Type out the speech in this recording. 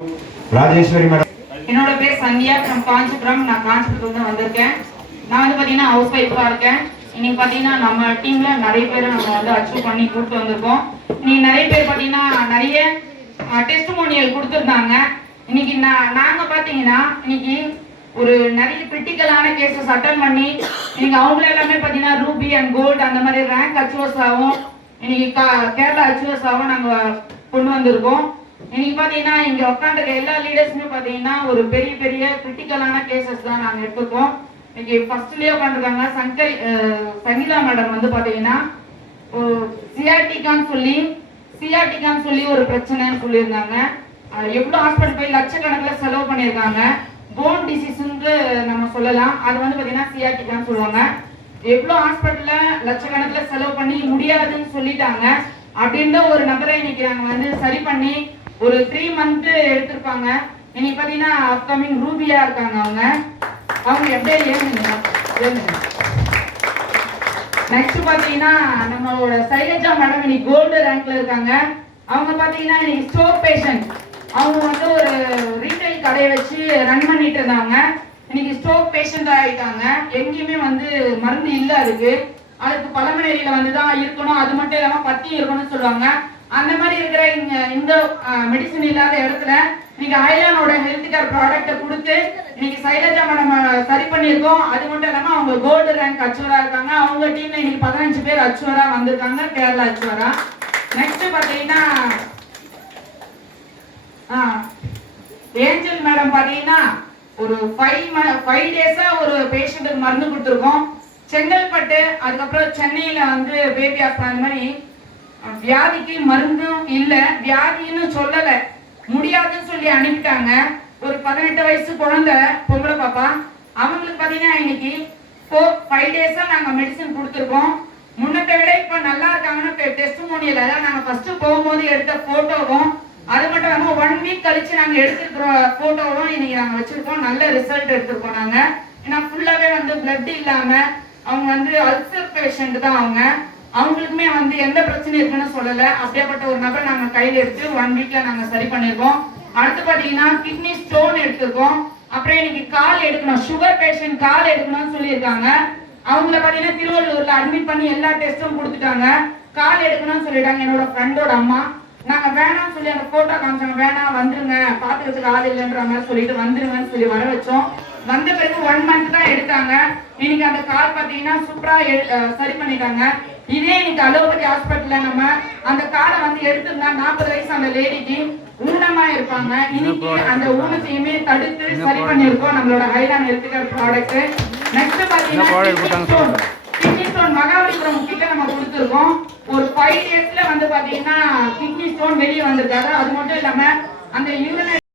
Rajeswari madam. என்னோட பேர் Sandhya from Kanchipuram. நான் காஞ்சிபுரத்துல வந்திருக்கேன். நான் வந்து பாத்தீங்கன்னா ஹவுஸ் ஒய்ஃபா இருக்கேன். இன்னைக்கு பாத்தீங்கன்னா நம்ம டீம்ல நிறைய பேர் நம்ம வந்து அச்சீவ் பண்ணி கூப்பிட்டு வந்திருக்கோம். இன்னைக்கு நிறைய பேர் பாத்தீங்கன்னா நிறைய டெஸ்டிமோனியல் கொடுத்துருந்தாங்க. இன்னைக்கு நாங்க பாத்தீங்கன்னா இன்னைக்கு ஒரு நிறைய கிரிட்டிக்கலான கேசஸ் அட்டன் பண்ணி இன்னைக்கு அவங்க எல்லாமே பாத்தீங்கன்னா ரூபி அண்ட் கோல்ட் அந்த மாதிரி ரேங்க் அச்சீவர்ஸ் ஆகும் இன்னைக்கு கேரளா அச்சீவர்ஸ் ஆகும் நாங்க கொண்டு வந்திருக்கோம். இன்னைக்கு பாத்தீங்கன்னா இங்க உட்காந்துருக்க எல்லா லீடர்ஸுமே பாத்தீங்கன்னா ஒரு பெரிய பெரிய கிரிட்டிக்கலான கேசஸ் தான் நாங்க எடுத்துக்கோம். இன்னைக்கு ஃபர்ஸ்ட்லயே உட்காந்துருக்காங்க சங்கீதா மேடம் வந்து பாத்தீங்கன்னா சியாட்டிகான்னு சொல்லி ஒரு பிரச்சனைன்னு சொல்லியிருந்தாங்க. எவ்வளவு ஹாஸ்பிட்டல் போய் லட்சக்கணக்கில் செலவு பண்ணியிருக்காங்க. போன் டிசீஸ்ன்னு நம்ம சொல்லலாம். அது வந்து பாத்தீங்கன்னா சியாட்டிகான்னு சொல்லுவாங்க. எவ்வளவு ஹாஸ்பிட்டல்ல லட்சக்கணக்கில் செலவு பண்ணி முடியாதுன்னு சொல்லிட்டாங்க. அப்படின்ற ஒரு நபரை இன்னைக்கு நாங்க வந்து சரி பண்ணி ஒரு 3 மந்த் எடுத்திருப்பாங்க. இன்னைக்கு பாத்தீங்கன்னா அப்கமிங் ரூபியா இருக்காங்க. அவங்க எப்படியே ஏறுங்க. நெக்ஸ்ட் பாத்தீங்கன்னா நம்மளோட சைலஜா மேடம் இன்னைக்கு கோல்டு ரேங்க்ல இருக்காங்க. அவங்க பாத்தீங்கன்னா இன்னைக்கு ஸ்ட்ரோக் பேஷண்ட். அவங்க வந்து ஒரு ரீட்டைல் கடையை வச்சு ரன் பண்ணிட்டு இருந்தாங்க. இன்னைக்கு ஸ்ட்ரோக் பேஷண்ட் ஆயிட்டாங்க. எங்கேயுமே வந்து மருந்து இல்லை. அதுக்கு பழமநெறியில வந்து தான் இருக்கணும். அது மட்டும் இல்லாம பத்தி இருக்கணும்னு சொல்லுவாங்க. அந்த மாதிரி இருக்கிற இந்த மெடிசன் இல்லாத இடத்துல நீங்க ஐலானோட ஹெல்த் கேர் ப்ராடக்ட்டை கொடுத்து இன்னைக்கு சைலஜா மேடம் சரி பண்ணியிருக்கோம். அது மட்டும் இல்லாம அவங்க கோல்டு ரேங்க் அச்சுவரா இருக்காங்க. அவங்க டீம்ல இன்னைக்கு 15 பேர் அச்சுவரா வந்திருக்காங்க, கேரளா அச்சுவரா. நெக்ஸ்ட் பாத்தீங்கன்னா ஏஞ்சல் மேடம் பாத்தீங்கன்னா ஒரு 5 டேஸா ஒரு பேஷண்ட்டுக்கு மருந்து கொடுத்துருக்கோம். செங்கல்பட்டு அதுக்கப்புறம் சென்னையில வந்து பேபி ஹாஸ்பிட்டல் அந்த மாதிரி வியாதிக்கு மருந்தும் இல்லை, வியாதின்னு சொல்லல, முடியாதுன்னு சொல்லி அனுப்பிட்டாங்க. ஒரு 18 வயசு குழந்தை பொம்பளை பாப்பா. அவங்களுக்கு பாத்தீங்கன்னா இன்னைக்கு 5 டேஸா நாங்க மெடிசன் கொடுத்துருக்கோம். முன்னத்தை விட இப்ப நல்லா இருக்காங்கன்னு டெஸ்டிமோனியல் அதான் நாங்க ஃபர்ஸ்ட் போகும்போது எடுத்த போட்டோவும் அது மட்டும் இல்லாம 1 வீக் கழிச்சு நாங்க எடுத்துக்கிற போட்டோவும் இன்னைக்கு நாங்க வச்சிருக்கோம். நல்ல ரிசல்ட் எடுத்திருக்கோம் நாங்க. ஏன்னா ஃபுல்லாவே வந்து பிளட் இல்லாம அவங்க வந்து அல்சர் பேஷண்ட் தான். அவங்களுக்குமே வந்து எந்த பிரச்சனை இருக்குன்னு சொல்லல. அப்படியேப்பட்ட ஒரு நபர் நாங்க கையில் எடுத்து 1 வீக்ல நாங்க சரி பண்ணிருக்கோம். அடுத்து பாத்தீங்கன்னா கிட்னி ஸ்டோன் எடுத்திருக்கோம். அப்புறம் இன்னைக்கு கால் எடுக்கணும், சுகர் பேஷண்ட் கால் எடுக்கணும்னு சொல்லியிருக்காங்க. அவங்கள பாத்தீங்கன்னா திருவள்ளூர்ல அட்மிட் பண்ணி எல்லா டெஸ்டும் கொடுத்துட்டாங்க. கால் எடுக்கணும்னு சொல்லிட்டாங்க. என்னோட ஃப்ரெண்டோட அம்மா நாங்க வேணாம்னு சொல்லி அந்த போட்டோ காமிச்சாங்க. வேணாம் வந்துருங்க, பாத்துக்கிறதுக்கு ஆள் இல்லைன்ற மாதிரி சொல்லிட்டு வந்துருங்கன்னு சொல்லி வர வச்சோம். வந்த பிறகு 1 மந்த் தான் எடுத்தாங்க. இன்னைக்கு அந்த கால் பாத்தீங்கன்னா சூப்பரா சரி பண்ணிட்டாங்க. இதே இன்னைக்கு அலோபதி ஹாஸ்பிட்டல்ல நம்ம அந்த காலை வந்து எடுத்திருந்தா 40 வயசு அந்த லேடிக்கு ஊனமா இருப்பாங்க. இன்னைக்கு அந்த ஊனத்தையுமே தடுத்து சரி பண்ணிருக்கோம் நம்மளோட ஹைலான் ஹெல்த் கேர் ப்ராடக்ட். நெக்ஸ்ட் பாத்தீங்கன்னா கிட்னி ஸ்டோன் மகாபலிபுரம் கிட்ட நம்ம கொடுத்துருக்கோம். ஒரு 5 டேஸ்ல வந்து பாத்தீங்கன்னா கிட்னி ஸ்டோன் வெளியே வந்திருக்காரு. அது மட்டும் இல்லாம அந்த யூரினரி